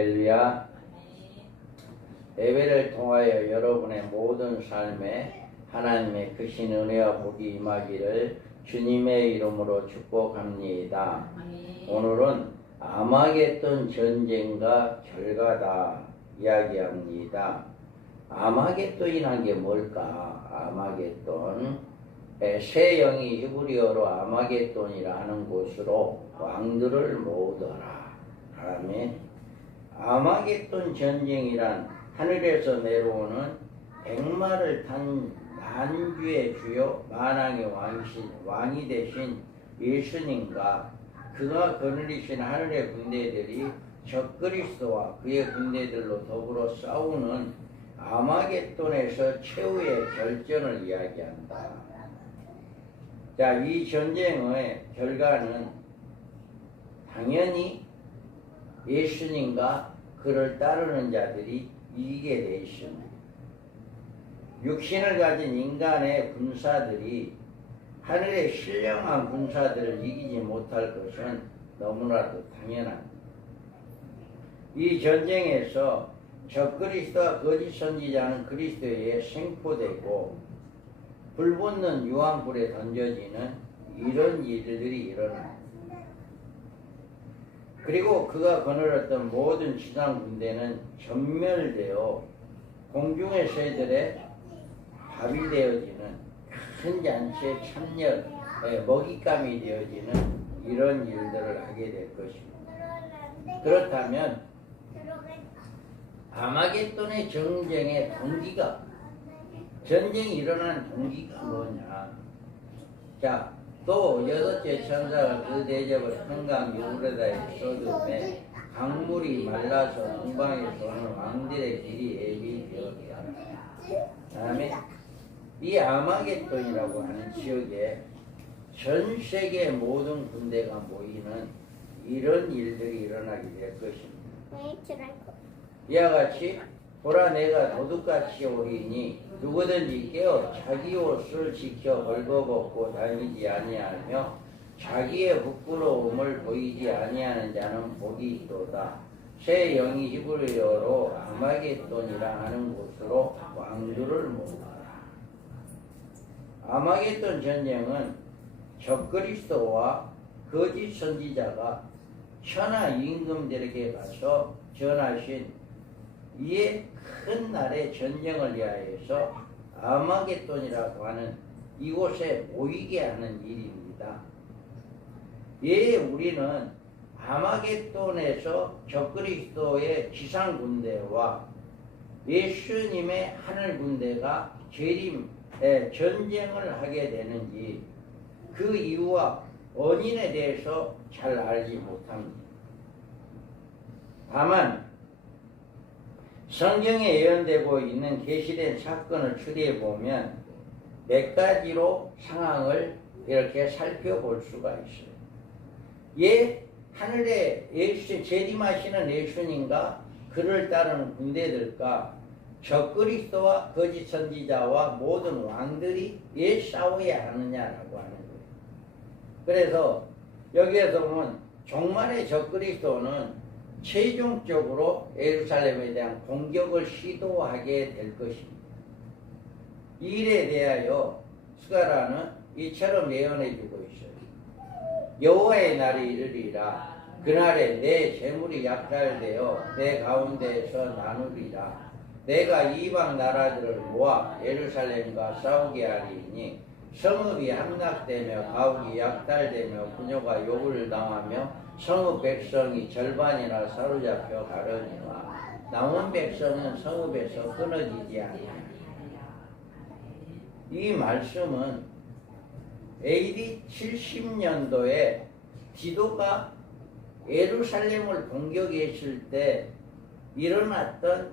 할렐루야. 예배를 통하여 여러분의 모든 삶에 하나님의 크신 은혜와 복이 임하기를 주님의 이름으로 축복합니다. 오늘은 아마겟돈 전쟁과 결과다 이야기합니다. 아마겟돈이란 게 뭘까? 아마겟돈. 새 영이 히브리어로 아마겟돈이라 하는 곳으로 왕들을 모으더라. 아멘. 아마겟돈 전쟁이란 하늘에서 내려오는 백마를 탄 만주의 주요 만왕의 왕이 되신 예수님과 그가 거느리신 하늘의 군대들이 적그리스도와 그의 군대들로 더불어 싸우는 아마겟돈에서 최후의 결전을 이야기한다. 자, 이 전쟁의 결과는 당연히 예수님과 그를 따르는 자들이 이기게 되어 있습니다. 육신을 가진 인간의 군사들이 하늘의 신령한 군사들을 이기지 못할 것은 너무나도 당연합니다. 이 전쟁에서 적그리스도와 거짓 선지자는 그리스도에 생포되고 불붙는 유황불에 던져지는 이런 일들이 일어납니다. 그리고 그가 거느렸던 모든 지상 군대는 전멸되어 공중의 새들의 밥이 되어지는 큰 잔치의 참열, 먹잇감이 되어지는 이런 일들을 하게 될 것입니다. 그렇다면 아마겟돈의 전쟁의 동기가, 전쟁이 일어난 동기가 뭐냐? 자, 또 여섯째 천사가 그 대접을 한강 유브라데에 쏟음에 강물이 말라서 동방에서 오는 왕들의 길이 예비되었다. 다음에 이 아마겟돈이라고 하는 지역에 전 세계 모든 군대가 모이는 이런 일들이 일어나게 될 것입니다. 이와 같이 보라, 내가 도둑같이 오리니 누구든지 깨어 자기 옷을 지켜 벌거벗고 다니지 아니하며 자기의 부끄러움을 보이지 아니하는 자는 복이 있도다. 새 영이 히브리어로 아마겟돈이라 하는 곳으로 왕들을 모으라. 아마겟돈 전쟁은 적그리스도와 거짓 선지자가 천하 임금들에게 가서 전하신 이에 큰 날의 전쟁을 위하여서 아마겟돈이라고 하는 이곳에 모이게 하는 일입니다. 예, 우리는 아마겟돈에서 적그리스도의 지상 군대와 예수님의 하늘 군대가 재림의 전쟁을 하게 되는지 그 이유와 원인에 대해서 잘 알지 못합니다. 다만 성경에 예언되고 있는 계시된 사건을 추리해 보면 몇 가지로 상황을 이렇게 살펴볼 수가 있어요. 예, 하늘에 재림하시는 예수님과 그를 따르는 군대들과 적그리스도와 거짓 선지자와 모든 왕들이 왜 싸워야 하느냐라고 하는 거예요. 그래서 여기에서 보면 종말의 적그리스도는 최종적으로 예루살렘에 대한 공격을 시도하게 될 것입니다. 이 일에 대하여 스가랴는 이처럼 예언해주고 있어요. 여호와의 날이 이르리라. 그날에 내 재물이 약탈되어 내 가운데에서 나누리라. 내가 이방 나라들을 모아 예루살렘과 싸우게 하리니 성읍이 함락되며 가옥이 약탈되며 부녀가 욕을 당하며 성읍 백성이 절반이나 사로잡혀 가려니와 남은 백성은 성읍에서 끊어지지 아니하리라. 이 말씀은 AD 70년도에 디도가 예루살렘을 공격했을 때 일어났던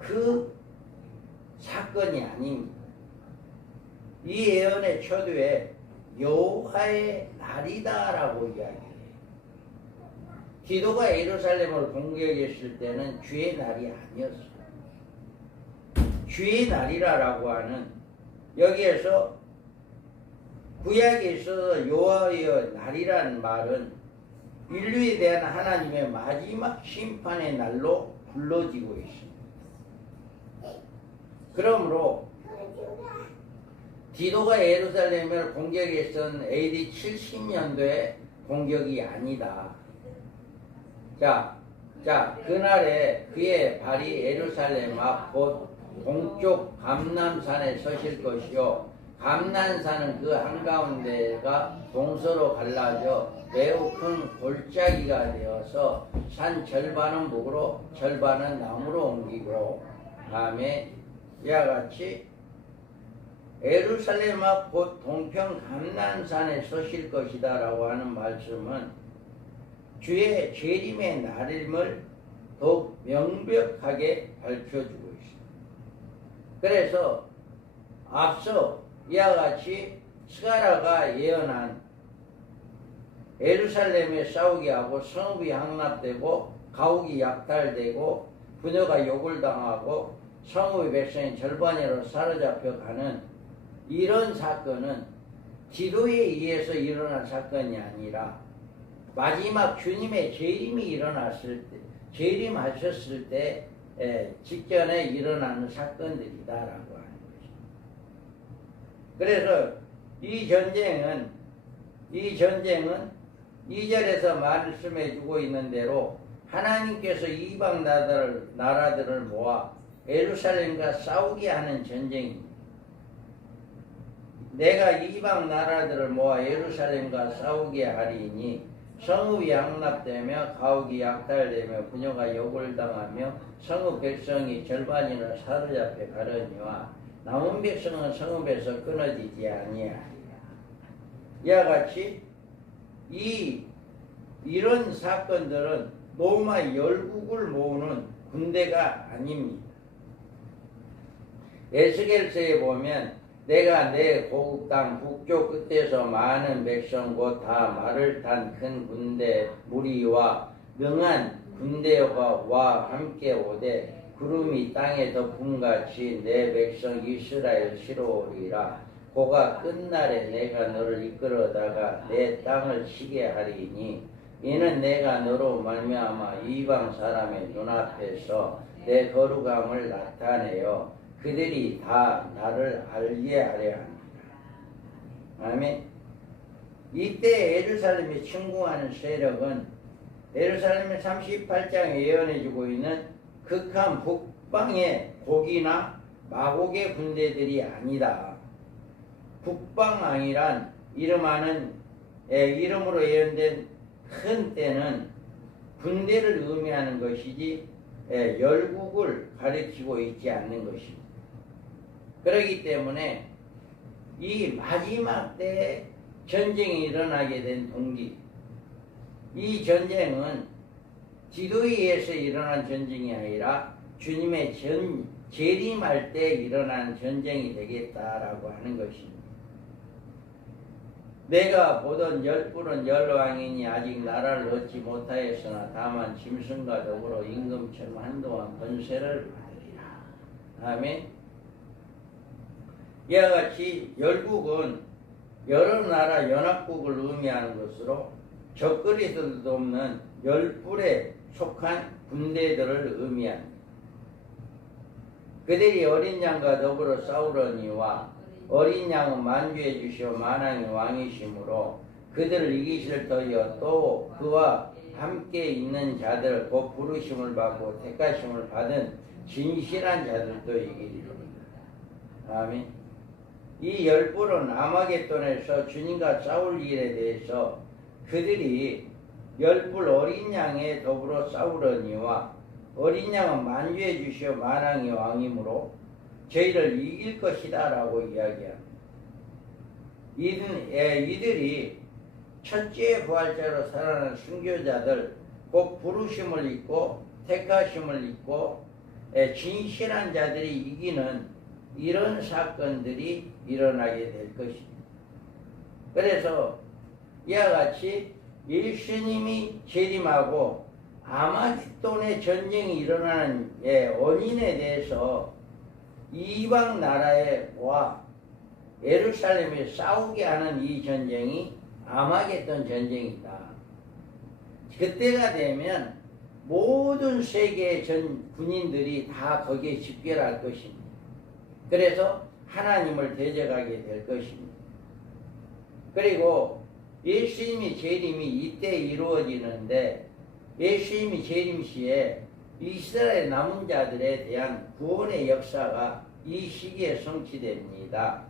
그 사건이 아닙니다. 이 예언의 초두에 여호와의 날이다라고 이야기해요. 디도가 예루살렘을 공격했을 때는 주의 날이 아니었어요. 주의 날이라고 하는, 여기에서 구약에 있어서 여호와의 날이라는 말은 인류에 대한 하나님의 마지막 심판의 날로 불러지고 있습니다. 그러므로 디도가 예루살렘을 공격했던 AD 70년도의 공격이 아니다. 자, 그날에 그의 발이 예루살렘 앞 곧 동쪽 감람산에 서실 것이요 감람산은 그 한가운데가 동서로 갈라져 매우 큰 골짜기가 되어서 산 절반은 목으로 절반은 나무로 옮기고 다음에 이와 같이 예루살렘 앞 곧 동편 감람산에 서실 것이다 라고 하는 말씀은 주의 재림의 날임을 더욱 명백하게 밝혀주고 있습니다. 그래서 앞서 이와 같이 스가랴가 예언한 예루살렘에 싸우게 하고 성읍이 함락되고 가옥이 약탈되고 부녀가 욕을 당하고 성읍의 백성이 절반으로 사로잡혀 가는 이런 사건은 디도에 의해서 일어난 사건이 아니라 마지막 주님의 재림이 일어났을 때, 재림하셨을 때 직전에 일어나는 사건들이다라고 하는 것입니다. 그래서 이 전쟁은 2절에서 말씀해 주고 있는 대로 하나님께서 이방 나라들을 모아 예루살렘과 싸우게 하는 전쟁입니다. 내가 이방 나라들을 모아 예루살렘과 싸우게 하리니 성읍이 함락되며 가옥이 약탈되며 부녀가 욕을 당하며 성읍 백성이 절반이나 사로잡혀 가려니와 남은 백성은 성읍에서 끊어지지 아니하리라. 이와 같이 이런 사건들은 로마 열국을 모으는 군대가 아닙니다. 에스겔서에 보면 내가 내 고국 땅 북쪽 끝에서 많은 백성 곧 다 말을 탄 큰 군대 무리와 능한 군대와 함께 오되 구름이 땅에 덮음같이 내 백성 이스라엘 시로오리라. 고가 끝날에 내가 너를 이끌어다가 내 땅을 치게 하리니 이는 내가 너로 말미암아 이방 사람의 눈앞에서 내 거룩함을 나타내어 그들이 다 나를 알게 하려 합니다. 아멘. 이때 예루살렘이 침공하는 세력은 예루살렘의 38장에 예언해주고 있는 극한 북방의 곡이나 마곡의 군대들이 아니다. 북방왕이란 이름으로 예언된 큰 때는 군대를 의미하는 것이지 열국을 가리키고 있지 않는 것입니다. 그렇기 때문에 이 마지막 때에 전쟁이 일어나게 된 동기, 이 전쟁은 디도에 의해서 일어난 전쟁이 아니라 주님의 재림할 때 일어난 전쟁이 되겠다라고 하는 것입니다. 내가 보던 열불은 열왕이니 아직 나라를 얻지 못하였으나 다만 짐승과 더불어 임금처럼 한동안 권세를 받으리라. 아멘. 이와 같이 열국은 여러 나라 연합국을 의미하는 것으로 적그리스도도 없는 열불에 속한 군대들을 의미합니다. 그들이 어린 양과 더불어 싸우려니와 어린 양은 만주해 주시어 만왕의 왕이시므로 그들을 이기실 터이여 또 그와 함께 있는 자들 곧 부르심을 받고 택하심을 받은 진실한 자들도 이기리로다. 아멘. 이 열불은 아마겟돈에서 주님과 싸울 일에 대해서 그들이 열불 어린 양에 더불어 싸우려니와 어린 양은 만주해 주시어 만왕의 왕이므로 저희를 이길 것이다 라고 이야기합니다. 이들이 첫째 부활자로 살아난 순교자들 곧 부르심을 입고 택하심을 입고 진실한 자들이 이기는 이런 사건들이 일어나게 될 것입니다. 그래서 이와 같이 예수님이 재림하고 아마겟돈의 전쟁이 일어나는 원인에 대해서 이방 나라와 예루살렘에 싸우게 하는 이 전쟁이 아마겟돈 전쟁이다. 그때가 되면 모든 세계의 전 군인들이 다 거기에 집결할 것입니다. 그래서 하나님을 대적하게 될 것입니다. 그리고 예수님이 재림이 이때 이루어지는데, 예수님이 재림 시에 이스라엘 남은 자들에 대한 구원의 역사가 이 시기에 성취됩니다.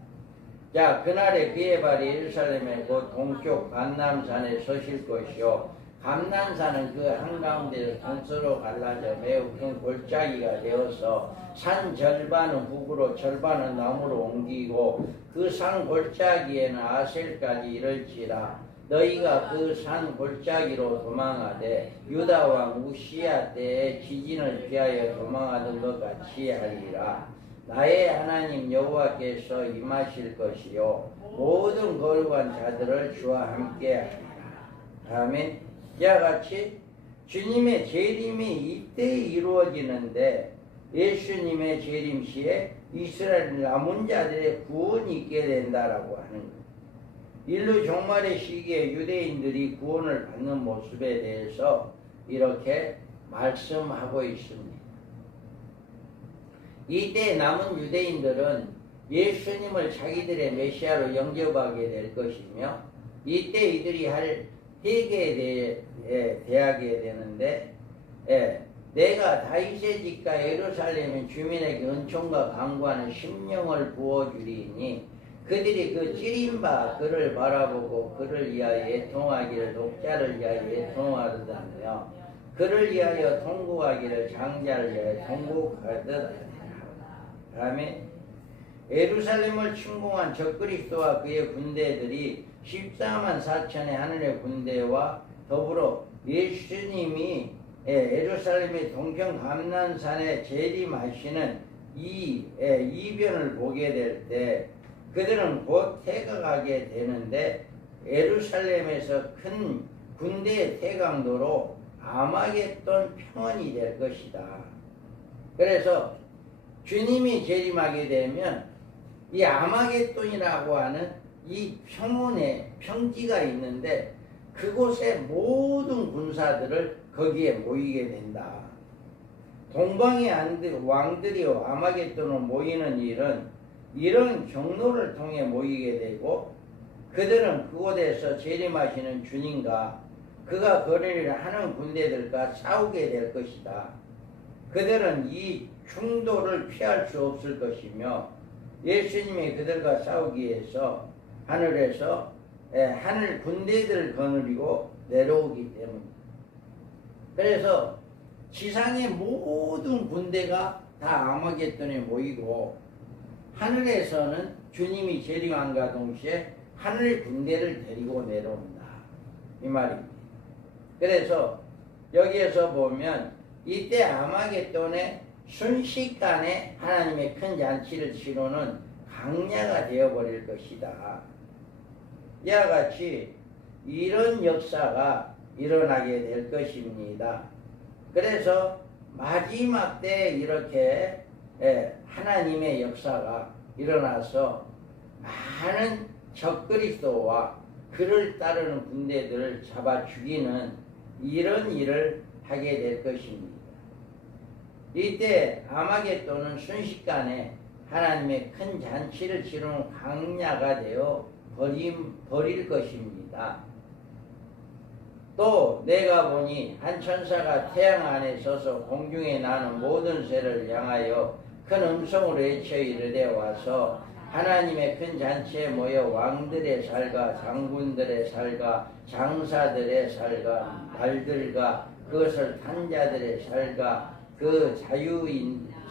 자, 그날에 그의 발이 예루살렘의 곧 동쪽 감람산에 서실 것이요, 감람산은 그 한가운데서 동서로 갈라져 매우 큰 골짜기가 되어서 산 절반은 북으로 절반은 남으로 옮기고 그 산 골짜기에는 아셀까지 이를지라. 너희가 그 산 골짜기로 도망하되 유다 왕 우시야 때에 지진을 피하여 도망하던 것 같이 하리라. 나의 하나님 여호와께서 임하실 것이요 모든 거룩한 자들을 주와 함께 하리라. 아멘. 이와 같이 주님의 재림이 이때 이루어지는데, 예수님의 재림 시에 이스라엘 남은 자들의 구원이 있게 된다라고 하는 거예요. 인류 종말의 시기에 유대인들이 구원을 받는 모습에 대해서 이렇게 말씀하고 있습니다. 이때 남은 유대인들은 예수님을 자기들의 메시아로 영접하게 될 것이며, 이때 이들이 할 회개에 대하게 되는데, 내가 다윗의 집과 예루살렘의 주민에게 은총과 강구하는 심령을 부어주리니 그들이 그 찌린 바 그를 바라보고 그를 위하여 애통하기를 독자를 위하여 애통하듯하며 그를 위하여 통곡하기를 장자를 위하여 통곡하듯 하리라. 다음에 예루살렘을 침공한 적그리스도와 그의 군대들이 14만 4천의 하늘의 군대와 더불어 예수님이 예루살렘의 동편 감람산에 재림하시는 이 이변을 보게 될 때 그들은 곧 태각하게 되는데, 예루살렘에서 큰 군대의 태강도로 아마겟돈 평원이 될 것이다. 그래서 주님이 재림하게 되면 이 아마겟돈이라고 하는 이 평원에 평지가 있는데, 그곳에 모든 군사들을 거기에 모이게 된다. 동방의 왕들이 아마겟돈으로 모이는 일은 이런 경로를 통해 모이게 되고, 그들은 그곳에서 재림하시는 주님과 그가 거래를 하는 군대들과 싸우게 될 것이다. 그들은 이 충돌을 피할 수 없을 것이며, 예수님이 그들과 싸우기 위해서 하늘에서 하늘 군대들을 거느리고 내려오기 때문입니다. 그래서 지상의 모든 군대가 다 아마겟돈에 모이고, 하늘에서는 주님이 재림함과 동시에 하늘 군대를 데리고 내려온다, 이 말입니다. 그래서 여기에서 보면 이때 아마겟돈에 순식간에 하나님의 큰 잔치를 치르는 강야가 되어버릴 것이다. 이와 같이 이런 역사가 일어나게 될 것입니다. 그래서 마지막 때 이렇게 하나님의 역사가 일어나서 많은 적그리스도와 그를 따르는 군대들을 잡아 죽이는 이런 일을 하게 될 것입니다. 이때 아마겟돈은 순식간에 하나님의 큰 잔치를 치르는 강야가 되어 버릴 것입니다. 또 내가 보니 한 천사가 태양 안에 서서 공중에 나는 모든 새를 향하여 큰 음성으로 외쳐 이르되 와서 하나님의 큰 잔치에 모여 왕들의 살과 장군들의 살과 장사들의 살과 말들과 그것을 탄 자들의 살과 그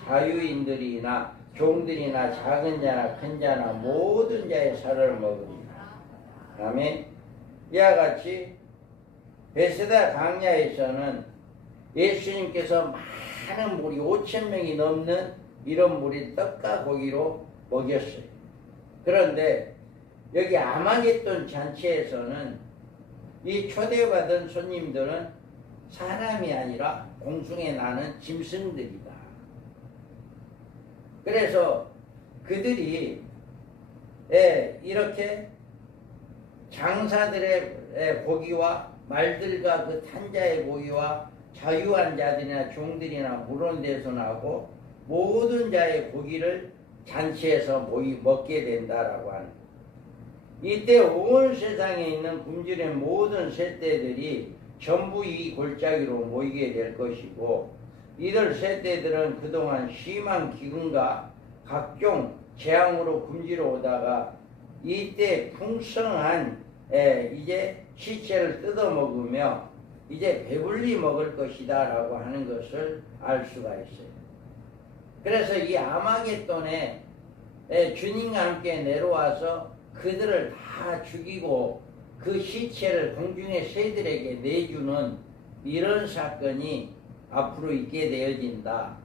자유인들이나 종들이나 작은 자나 큰 자나 모든 자의 살을 먹으리라. 아멘. 이와 같이 베세다 강야에서는 예수님께서 많은 무리 5,000명이 넘는 이런 무리 떡과 고기로 먹였어요. 그런데 여기 아마겟돈 잔치에서는 이 초대받은 손님들은 사람이 아니라 공중에 나는 짐승들이다. 그래서 그들이 이렇게 장사들의 자들의 고기와 말들과 그 탄자의 고기와 자유한 자들이나 종들이나 물은 데서 나고 모든 자의 고기를 잔치에서 먹게 된다라고 하는. 이때 온 세상에 있는 굶주린 모든 셋대들이 전부 이 골짜기로 모이게 될 것이고, 이들 셋대들은 그동안 심한 기근과 각종 재앙으로 굶주려 오다가 이때 풍성한 이제 시체를 뜯어 먹으며 이제 배불리 먹을 것이다 라고 하는 것을 알 수가 있어요. 그래서 이 아마겟돈에 주님과 함께 내려와서 그들을 다 죽이고 그 시체를 공중의 새들에게 내주는 이런 사건이 앞으로 있게 되어진다.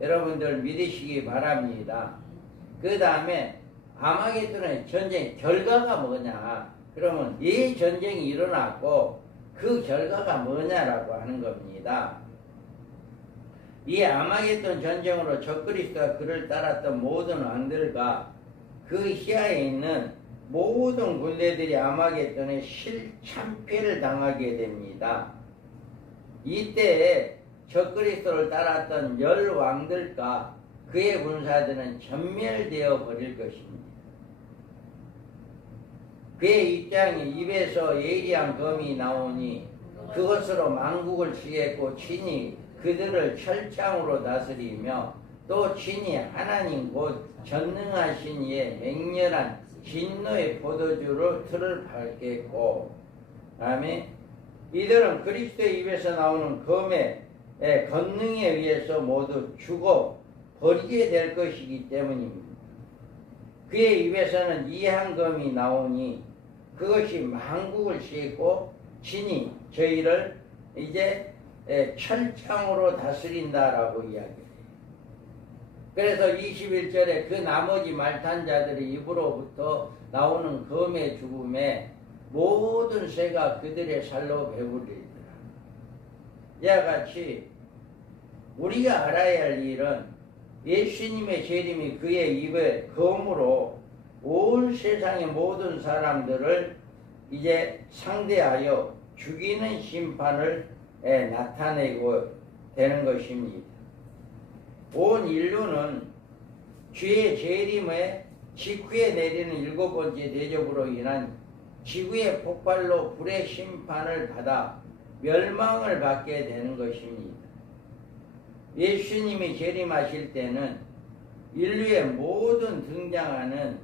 여러분들 믿으시기 바랍니다. 그 다음에 아마겟돈의 전쟁 결과가 뭐냐? 그러면 이 전쟁이 일어났고 그 결과가 뭐냐라고 하는 겁니다. 이 아마겟돈 전쟁으로 적그리스도가 그를 따랐던 모든 왕들과 그 시야에 있는 모든 군대들이 아마겟돈에 실참패를 당하게 됩니다. 이때 적그리스도를 따랐던 10왕들과 그의 군사들은 전멸되어 버릴 것입니다. 그의 입장이 입에서 예리한 검이 나오니 그것으로 만국을 치겠고 친히 그들을 철창으로 다스리며 또 친히 하나님 곧 전능하신 이의 맹렬한 진노의 포도주로 틀을 밟겠고, 다음에 이들은 그리스도의 입에서 나오는 검의 권능에 의해서 모두 죽어 버리게 될 것이기 때문입니다. 그의 입에서는 이한 검이 나오니 그것이 만국을 싣고 친히 저희를 이제 철창으로 다스린다라고 이야기해요. 그래서 21절에 그 나머지 말탄 자들의 입으로부터 나오는 검의 죽음에 모든 새가 그들의 살로 배부르리라. 이와 같이 우리가 알아야 할 일은 예수님의 재림이 그의 입에 검으로 온 세상의 모든 사람들을 이제 상대하여 죽이는 심판을 나타내고 되는 것입니다. 온 인류는 주의 재림의 직후에 내리는 7번째 대접으로 인한 지구의 폭발로 불의 심판을 받아 멸망을 받게 되는 것입니다. 예수님이 재림하실 때는 인류의 모든 등장하는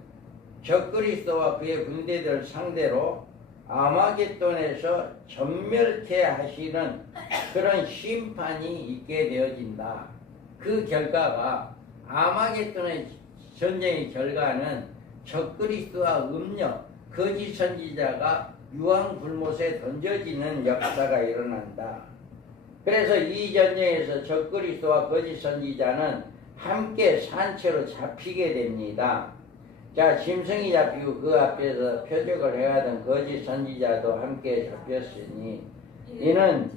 적그리스도와 그의 군대들을 상대로 아마겟돈에서 전멸케 하시는 그런 심판이 있게 되어진다. 그 결과가 아마겟돈의 전쟁의 결과는 적그리스도와 음녀, 거짓 선지자가 유황불못에 던져지는 역사가 일어난다. 그래서 이 전쟁에서 적그리스도와 거짓 선지자는 함께 산채로 잡히게 됩니다. 자, 짐승이 잡히고 그 앞에서 표적을 행하던 거짓 선지자도 함께 잡혔으니 이는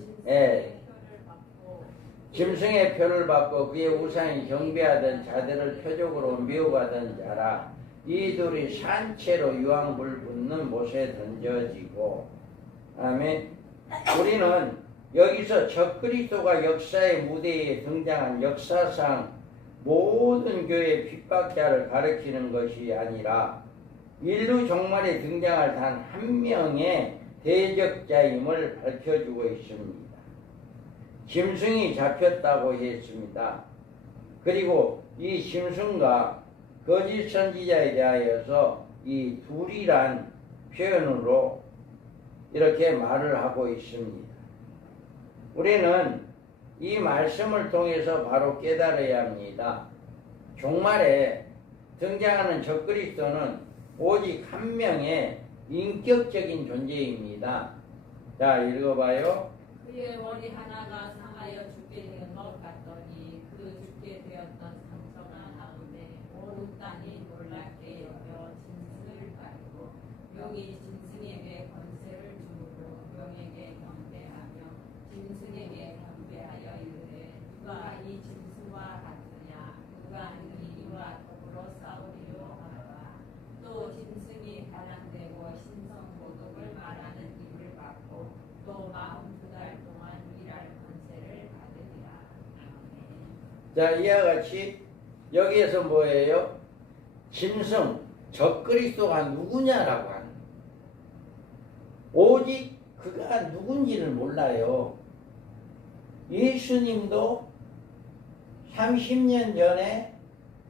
짐승의 표를 받고 그의 우상에 경배하던 자들을 표적으로 미워하던 자라. 이 둘이 산채로 유황불 붙는 못에 던져지고, 아멘. 우리는 여기서 적그리스도가 역사의 무대에 등장한 역사상 모든 교회 핍박자를 가리키는 것이 아니라 인류 종말에 등장할 단 한 명의 대적자임을 밝혀주고 있습니다. 짐승이 잡혔다고 했습니다. 그리고 이 짐승과 거짓 선지자에 대하여서 이 둘이란 표현으로 이렇게 말을 하고 있습니다. 우리는 이 말씀을 통해서 바로 깨달아야 합니다. 종말에 등장하는 적그리스도는 오직 한 명의 인격적인 존재입니다. 자, 읽어봐요. 그의 머리 하나가 상하여 죽게 된 것 같더니 그 죽게 되었던 상처가 나오되 온 땅이 놀랍게 여겨 짐승을 가리고 용이 짐승에게 권세를 주고 용에게 경배하며 짐승에게 경배하여 이르되 누가 이 짐승과 같으냐 누가 이와 더불어 싸우리요 하라. 또 짐승이 반항되고 신성 모독을 말하는 입을 자, 이와 같이 여기에서 뭐예요? 짐승, 적그리스도가 누구냐라고 하는. 오직 그가 누군지를 몰라요. 예수님도 30년 전에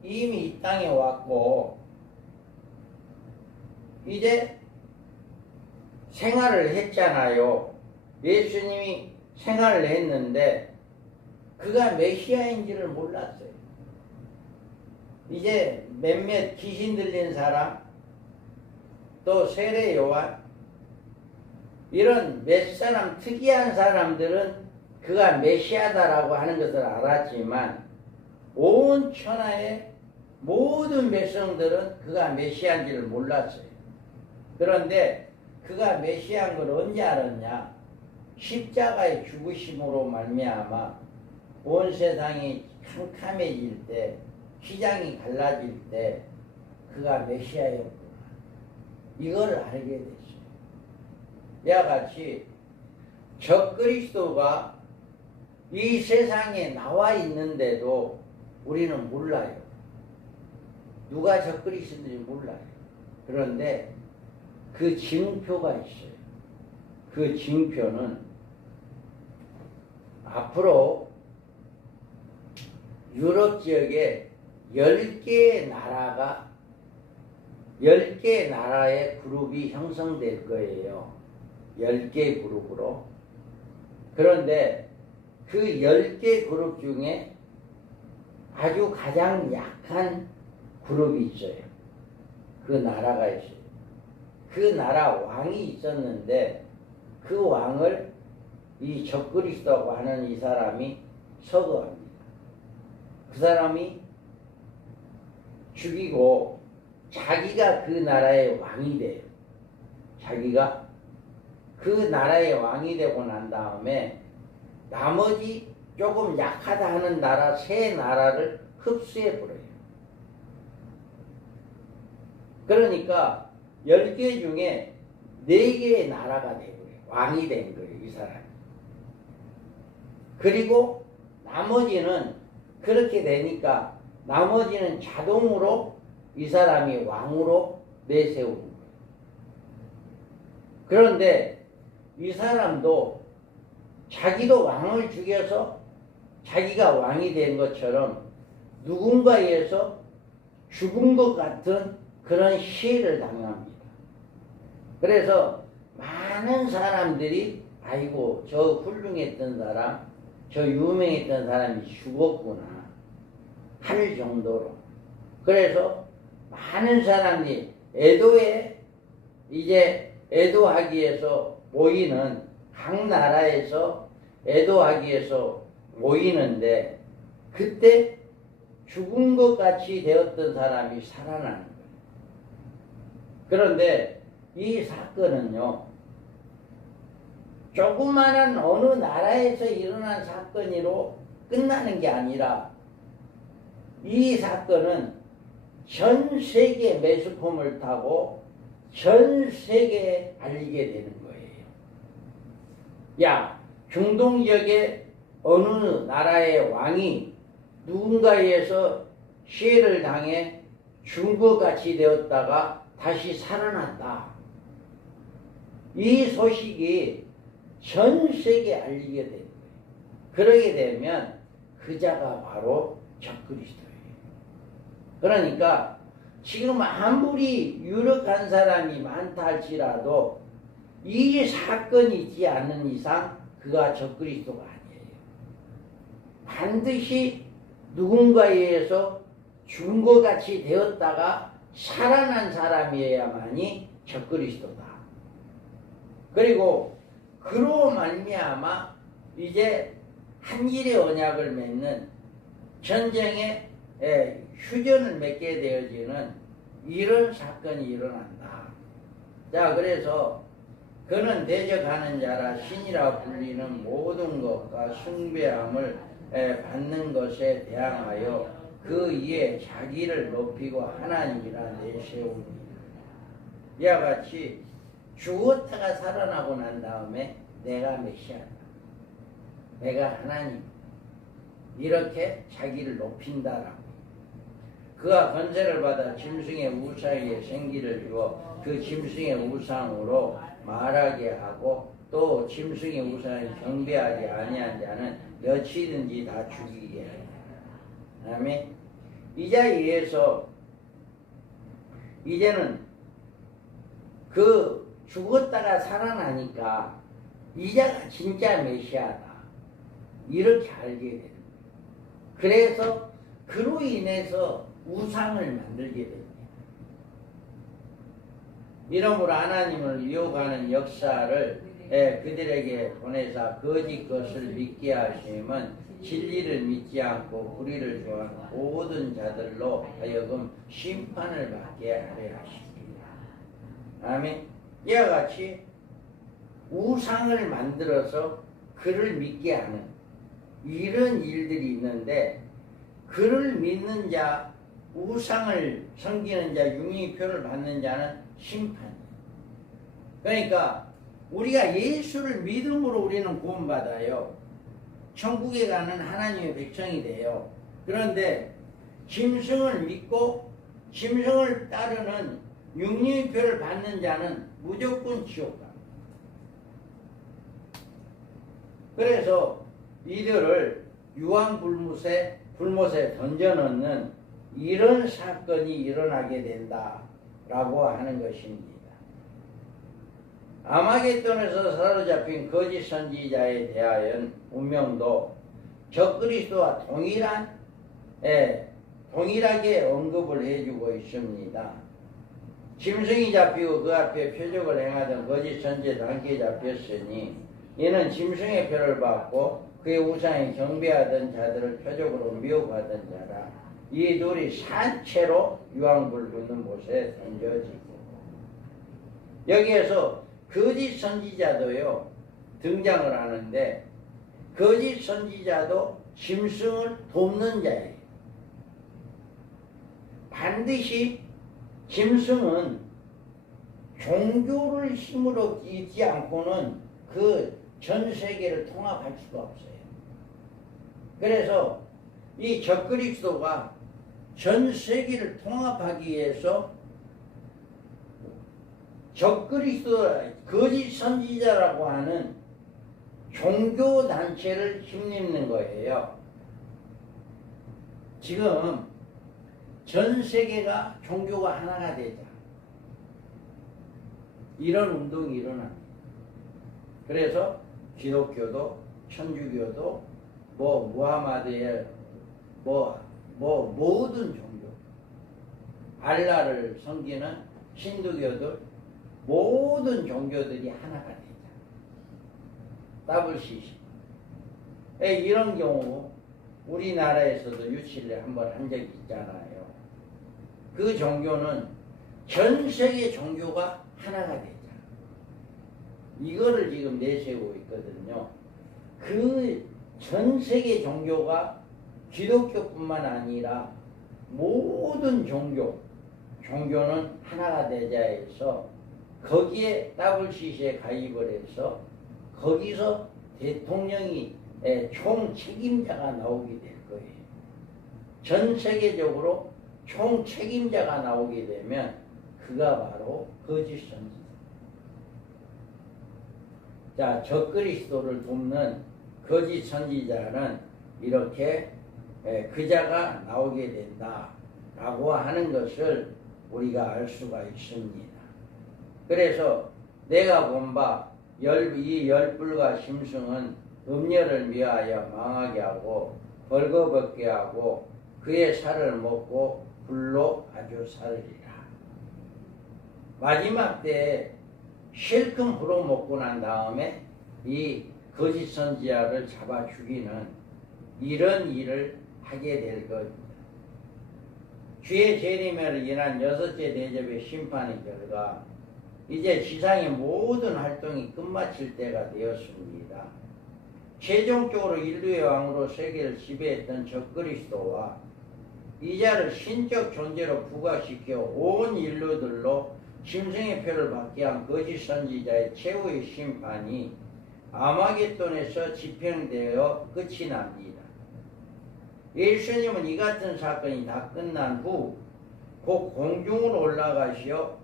이미 이 땅에 왔고 이제 생활을 했잖아요. 예수님이 생활을 했는데 그가 메시아인지를 몰랐어요. 이제 몇몇 귀신 들린 사람, 또 세례 요한, 이런 몇 사람 특이한 사람들은 그가 메시아다라고 하는 것을 알았지만 온 천하의 모든 백성들은 그가 메시아인지를 몰랐어요. 그런데 그가 메시아인 걸 언제 알았냐? 십자가의 죽으심으로 말미암아 온 세상이 캄캄해질 때, 휘장이 갈라질 때 그가 메시아였구나. 이걸 알게 됐어요. 이와 같이 적그리스도가 이 세상에 나와 있는데도 우리는 몰라요. 누가 적그리스도인지 몰라요. 그런데 그 징표가 있어요. 그 징표는 앞으로 유럽 지역에 10개의 나라의 그룹이 형성될 거예요. 10개 그룹으로. 그런데 그 10개 그룹 중에 아주 가장 약한 그룹이 있어요. 그 나라가 있어요. 그 나라 왕이 있었는데 그 왕을 이 적그리스도라고 하는 이 사람이 서거합니다. 그 사람이 죽이고 자기가 그 나라의 왕이 돼요. 자기가 그 나라의 왕이 되고 난 다음에 나머지 조금 약하다 하는 나라 세 나라를 흡수해 버려요. 그러니까 10개 중에 4개의 나라가 되고요. 왕이 된 거예요, 이 사람이. 그리고 나머지는 그렇게 되니까 나머지는 자동으로 이 사람이 왕으로 내세우는 거예요. 그런데 이 사람도 자기도 왕을 죽여서 자기가 왕이 된 것처럼 누군가에 의해서 죽은 것 같은 그런 시해를 당합니다. 그래서 많은 사람들이 아이고 저 훌륭했던 사람, 저 유명했던 사람이 죽었구나 할 정도로. 그래서 많은 사람들이 이제 애도하기 위해서 모이는, 각 나라에서 애도하기 위해서 모이는데 그때 죽은 것 같이 되었던 사람이 살아나는 거예요. 그런데 이 사건은요, 조그마한 어느 나라에서 일어난 사건으로 끝나는 게 아니라 이 사건은 전 세계 매스컴을 타고 전 세계에 알리게 되는 거예요. 야, 중동 지역의 어느 나라의 왕이 누군가에 의해서 시해를 당해 죽은 것 같이 되었다가 다시 살아났다. 이 소식이 전 세계에 알리게 되는 거예요. 그러게 되면 그 자가 바로 적그리스도예요. 그러니까 지금 아무리 유력한 사람이 많다 할지라도 이 사건이 있지 않는 이상 그가 적그리스도가 아니에요. 반드시 누군가에 의해서 죽은 것 같이 되었다가 살아난 사람이어야만이 적그리스도다. 그리고 그로 말미암아 이제 한일의 언약을 맺는 전쟁의 휴전을 맺게 되어지는 이런 사건이 일어난다. 자, 그래서 그는 대적하는 자라 신이라 불리는 모든 것과 숭배함을 받는 것에 대항하여 그 이에 자기를 높이고 하나님이라 내세웁니다. 이와 같이 죽었다가 살아나고 난 다음에 내가 메시아다, 내가 하나님, 이렇게 자기를 높인다라고. 그가 권세를 받아 짐승의 우상에 생기를 주어 그 짐승의 우상으로 말하게 하고 또 짐승의 우상을 경배하지 아니한 자는 몇이든지 다 죽이게 하라. 그다음에 이자야에서 이제는 그 죽었다가 살아나니까 이자가 진짜 메시아다 이렇게 알게 되는 거예요. 그래서 그로 인해서 우상을 만들게 됩니다. 이러므로 하나님을 미혹하는 역사를 그들에게 보내사 거짓 것을 믿게 하심은 진리를 믿지 않고 불의를 좋아하는 모든 자들로 하여금 심판을 받게 하려 하십니다. 아멘. 이와 같이 우상을 만들어서 그를 믿게 하는 이런 일들이 있는데, 그를 믿는 자, 우상을 섬기는 자, 융의표를 받는 자는 심판이에요. 그러니까 우리가 예수를 믿음으로 우리는 구원받아요. 천국에 가는 하나님의 백성이 돼요. 그런데 짐승을 믿고 짐승을 따르는 융의표를 받는 자는 무조건 지옥 갑니다. 그래서 이들을 유황불못에 던져넣는 이런 사건이 일어나게 된다라고 하는 것입니다. 아마겟돈에서 사로잡힌 거짓 선지자에 대하여 운명도 적그리스도와 동일하게 언급을 해주고 있습니다. 짐승이 잡히고 그 앞에 표적을 행하던 거짓 선지자도 함께 잡혔으니 이는 짐승의 표를 받고 그의 우상에 경배하던 자들을 표적으로 미혹하던 자라. 이 둘이 산채로 유황불 붙는 곳에 던져지고, 여기에서 거짓 선지자도요 등장을 하는데, 거짓 선지자도 짐승을 돕는 자예요. 반드시 짐승은 종교를 힘으로 있지 않고는 그 전 세계를 통합할 수가 없어요. 그래서 이 적그리스도가 전 세계를 통합하기 위해서 적그리스도, 거짓 선지자라고 하는 종교 단체를 힘입는 거예요. 지금 전 세계가 종교가 하나가 되자, 이런 운동이 일어납니다. 그래서 기독교도 천주교도 무하마드의 모든 종교, 알라를 섬기는 신두교들, 모든 종교들이 하나가 되자. WCC. 이런 경우 우리나라에서도 유치를 한번 한 적이 있잖아요. 그 종교는 전 세계 종교가 하나가 되자, 이거를 지금 내세우고 있거든요. 그 전 세계 종교가 기독교뿐만 아니라 모든 종교는 하나가 되자 해서 거기에 WCC에 가입을 해서 거기서 대통령이 총 책임자가 나오게 될 거예요. 전 세계적으로 총 책임자가 나오게 되면 그가 바로 거짓 선지자. 자, 적그리스도를 돕는 거짓 선지자는 이렇게 그자가 나오게 된다라고 하는 것을 우리가 알 수가 있습니다. 그래서 내가 본 바 이 열불과 심승은 음녀를 미하여 망하게 하고 벌거벗게 하고 그의 살을 먹고 불로 아주 살리라. 마지막 때에 실컷 불어 먹고 난 다음에 이 거짓 선지자를 잡아 죽이는 이런 일을 하게 될 겁니다. 주의 재림을 인한 여섯째 대접의 심판의 결과 이제 지상의 모든 활동이 끝마칠 때가 되었습니다. 최종적으로 인류의 왕으로 세계를 지배했던 적그리스도와 이자를 신적 존재로 부각시켜 온 인류들로 짐승의 표를 받게 한 거짓 선지자의 최후의 심판이 아마겟돈에서 집행되어 끝이 납니다. 예수님은 이 같은 사건이 다 끝난 후 곧 공중으로 올라가시어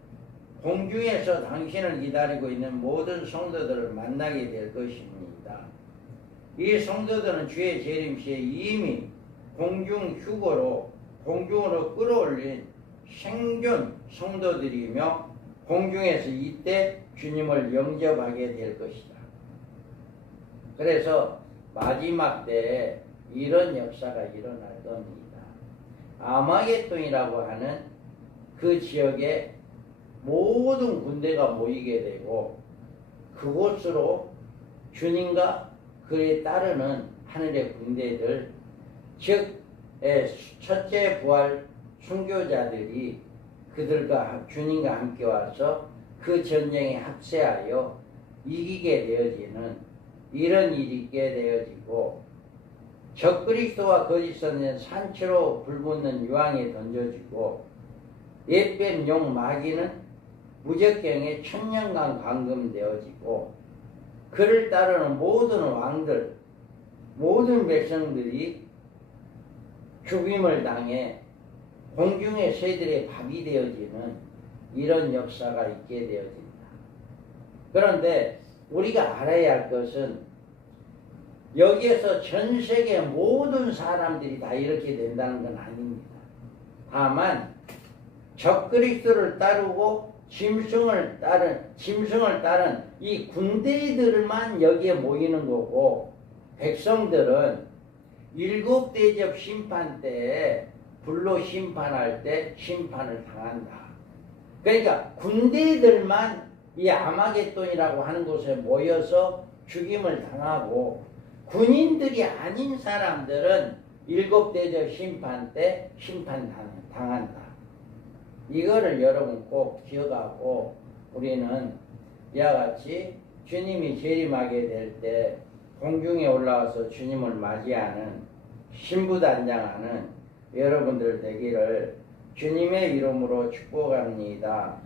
공중에서 당신을 기다리고 있는 모든 성도들을 만나게 될 것입니다. 이 성도들은 주의 재림 시에 이미 공중 휴거로 공중으로 끌어올린 생존 성도들이며 공중에서 이때 주님을 영접하게 될 것이다. 그래서 마지막 때에 이런 역사가 일어날 겁니다. 아마겟돈이라고 하는 그 지역에 모든 군대가 모이게 되고 그곳으로 주님과 그에 따르는 하늘의 군대들, 즉 첫째 부활 순교자들이 그들과 주님과 함께 와서 그 전쟁에 합세하여 이기게 되어지는 이런 일이 있게 되어지고, 적그리스도와 거짓 선지자는 산채로 불붙는 유황에 던져지고 옛뱀 용 마귀는 무적경에 천년간 감금되어지고, 그를 따르는 모든 왕들, 모든 백성들이 죽임을 당해 공중의 새들의 밥이 되어지는 이런 역사가 있게 되어집니다. 그런데 우리가 알아야 할 것은 여기에서 전 세계 모든 사람들이 다 이렇게 된다는 건 아닙니다. 다만 적그리스도를 따르고 짐승을 따른 이 군대들만 여기에 모이는 거고, 백성들은 일곱 대접 심판 때에 불로 심판할 때 심판을 당한다. 그러니까 군대들만 이 아마겟돈이라고 하는 곳에 모여서 죽임을 당하고, 군인들이 아닌 사람들은 일곱 대접 심판 때 심판 당한다. 이거를 여러분 꼭 기억하고, 우리는 이와 같이 주님이 재림하게 될 때 공중에 올라와서 주님을 맞이하는 신부단장하는 여러분들 되기를 주님의 이름으로 축복합니다.